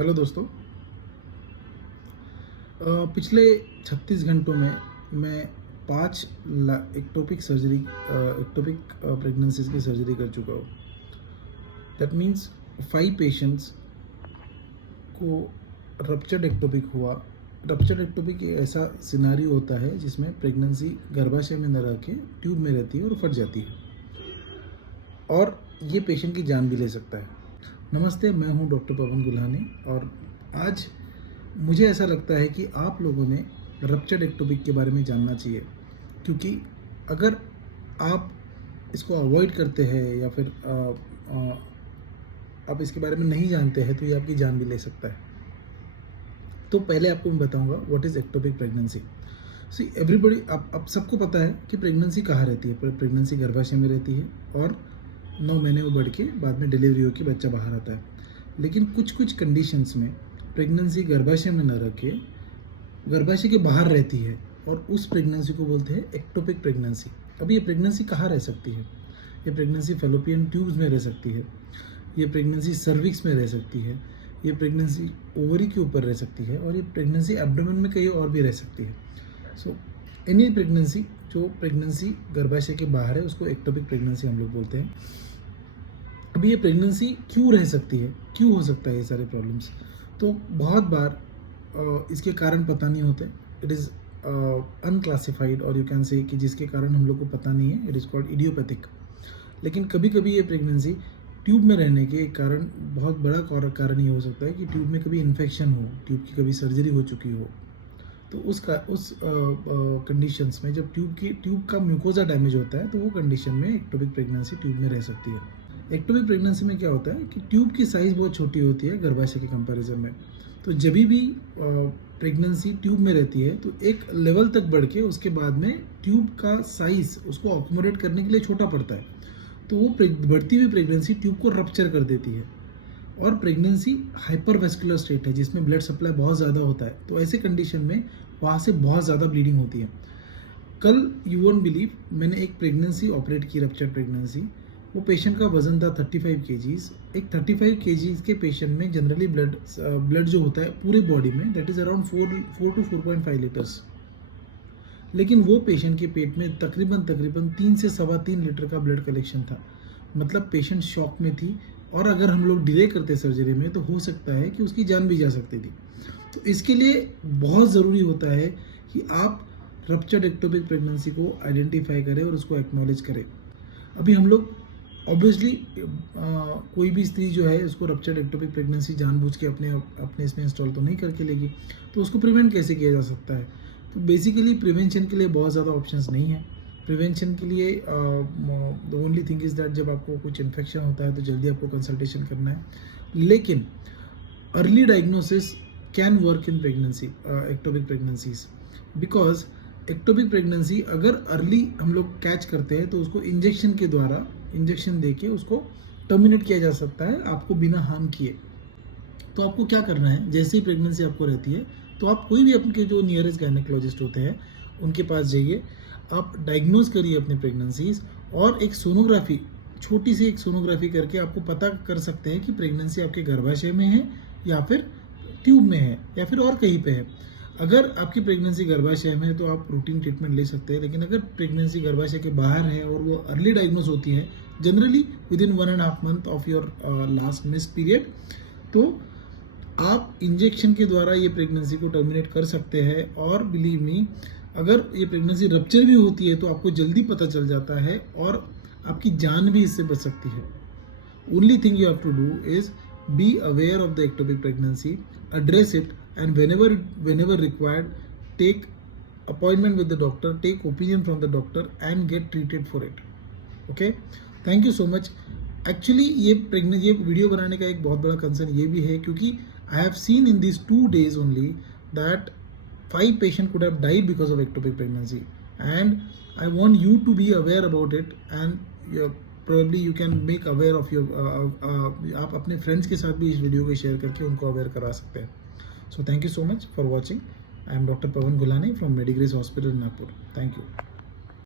Hello दोस्तों। पिछले 36 घंटों में मैं 5 एक्टोपिक प्रेगनेंसीज की सर्जरी कर चुका हूँ। दैट मीन्स 5 पेशेंट्स को रप्चर्ड एक्टोपिक हुआ। रप्चर्ड एक्टोपिक एक ऐसा सिनारियो होता है जिसमें प्रेगनेंसी गर्भाशय में न रह के ट्यूब में रहती है और फट जाती है, और ये पेशेंट की जान भी ले सकता है। नमस्ते, मैं हूं डॉक्टर पवन गुल्हाने, और आज मुझे ऐसा लगता है कि आप लोगों ने रप्चर्ड एक्टोपिक के बारे में जानना चाहिए, क्योंकि अगर आप इसको अवॉइड करते हैं या फिर आप इसके बारे में नहीं जानते हैं तो ये आपकी जान भी ले सकता है। तो पहले आपको मैं बताऊंगा what is ectopic pregnancy. See everybody, आप सबको पता है कि प्रेगनेंसी कहाँ रहती है। प्रेगनेंसी गर्भाशय में रहती है और 9 महीने में बढ़ के बाद में डिलीवरी होकर बच्चा बाहर आता है। लेकिन कुछ कंडीशंस में प्रेगनेंसी गर्भाशय में न रह के गर्भाशय के बाहर रहती है, और उस प्रेगनेंसी को बोलते हैं एक्टोपिक प्रेगनेंसी। अभी ये प्रेगनेंसी कहाँ रह सकती है? ये प्रेगनेंसी फैलोपियन ट्यूब्स में रह सकती है, ये प्रेगनेंसी सर्विक्स में रह सकती है, ये प्रेगनेंसी ओवरी के ऊपर रह सकती है, और ये प्रेगनेंसी एब्डोमेन में कहीं और भी रह सकती है। सो एनी प्रेगनेंसी जो प्रेगनेंसी गर्भाशय के बाहर है उसको एक्टोपिक प्रेगनेंसी हम लोग बोलते हैं। अभी ये प्रेगनेंसी क्यों रह सकती है, क्यों हो सकता है ये सारे प्रॉब्लम्स? तो बहुत बार इसके कारण पता नहीं होते। इट इज़ अनक्लासिफाइड, और यू कैन से कि जिसके कारण हम लोग को पता नहीं है, इट इज़ कॉल्ड इडियोपैथिक। लेकिन कभी कभी ये प्रेगनेंसी ट्यूब में रहने के एक कारण, बहुत बड़ा कारण ये हो सकता है कि ट्यूब में कभी इन्फेक्शन हो, ट्यूब की कभी सर्जरी हो चुकी हो। तो उस कंडीशंस में जब ट्यूब का म्यूकोजा डैमेज होता है तो वो कंडीशन में एक्टोपिक प्रेगनेंसी ट्यूब में रह सकती है। एक्टोपिक प्रेगनेंसी में क्या होता है कि ट्यूब की साइज़ बहुत छोटी होती है गर्भाशय के कंपैरिजन में। तो जब भी प्रेगनेंसी ट्यूब में रहती है तो एक लेवल तक बढ़ के उसके बाद में ट्यूब का साइज़ उसको अकोमोडेट करने के लिए छोटा पड़ता है। तो वो बढ़ती हुई प्रेगनेंसी ट्यूब को रप्चर कर देती है, और प्रेगनेंसी हाइपरवेस्कुलर स्टेट है जिसमें ब्लड सप्लाई बहुत ज़्यादा होता है। तो ऐसे कंडीशन में वहाँ से बहुत ज़्यादा ब्लीडिंग होती है। कल यू वोंट बिलीव, मैंने एक प्रेगनेंसी ऑपरेट की, रप्चर्ड प्रेगनेंसी। वो पेशेंट का वजन था 35 केजीज। एक 35 केजीज के पेशेंट में जनरली ब्लड जो होता है पूरे बॉडी में, that is around 4 to 4.5 litres. लेकिन वो पेशेंट के पेट में तकरीबन 3 से 3.25 लीटर का ब्लड कलेक्शन था। मतलब पेशेंट शॉक में थी, और अगर हम लोग डिले करते सर्जरी में तो हो सकता है कि उसकी जान भी जा सकती थी। तो इसके लिए बहुत ज़रूरी होता है कि आप रप्चर्ड एक्टोपिक प्रेगनेंसी को आइडेंटिफाई करें और उसको एक्नॉलेज करें। अभी हम लोग ऑब्वियसली कोई भी स्त्री जो है उसको रप्चर्ड एक्टोपिक प्रेगनेंसी जानबूझ के अपने इसमें इंस्टॉल तो नहीं करके लेगी। तो उसको प्रिवेंट कैसे किया जा सकता है? तो बेसिकली प्रिवेंशन के लिए बहुत ज़्यादा ऑप्शंस नहीं है। प्रिवेंशन के लिए the only thing is that जब आपको कुछ इन्फेक्शन होता है तो जल्दी आपको कंसल्टेशन करना है। लेकिन early diagnosis can work in pregnancy, ectopic pregnancies, because ectopic pregnancy अगर अर्ली हम लोग कैच करते हैं तो उसको इंजेक्शन के द्वारा, इंजेक्शन देके उसको टर्मिनेट किया जा सकता है आपको बिना हार्म किए। तो आपको क्या करना है, जैसे ही प्रेगनेंसी आपको रहती है तो आप कोई भी अपने जो नियरेस्ट गायनेकोलॉजिस्ट होते हैं उनके पास जाइए, आप डायग्नोज करिए अपने प्रेगनेंसीज, और एक सोनोग्राफी, छोटी सी एक सोनोग्राफी करके आपको पता कर सकते हैं कि प्रेगनेंसी आपके गर्भाशय में है या फिर ट्यूब में है या फिर और कहीं पे है। अगर आपकी प्रेगनेंसी गर्भाशय में है तो आप रूटीन ट्रीटमेंट ले सकते हैं। लेकिन अगर प्रेगनेंसी गर्भाशय के बाहर है और वो अर्ली डायग्नोज होती है, generally within 1.5 month of your last miss period, तो आप इंजेक्शन के द्वारा ये प्रेगनेंसी को टर्मिनेट कर सकते हैं। और बिलीव मी, अगर ये प्रेगनेंसी रप्चर भी होती है तो आपको जल्दी पता चल जाता है और आपकी जान भी इससे बच सकती है। Only thing you have to do is be aware of the ectopic pregnancy, address it, and whenever required, take appointment with the doctor, take opinion from the doctor and get treated for it. Okay, thank you so much. Actually ये video बनाने का एक बहुत बड़ा concern ये भी है क्योंकि I have seen in these 2 days only that 5 patients could have died because of ectopic pregnancy, and I want you to be aware about it, and probably you can make aware of your आप अपने friends के साथ भी इस video को share करके उनको aware करा सकते हैं। So thank you so much for watching. I am Dr. Pavan Gulhane from Medigrace Hospital in Nagpur. Thank you.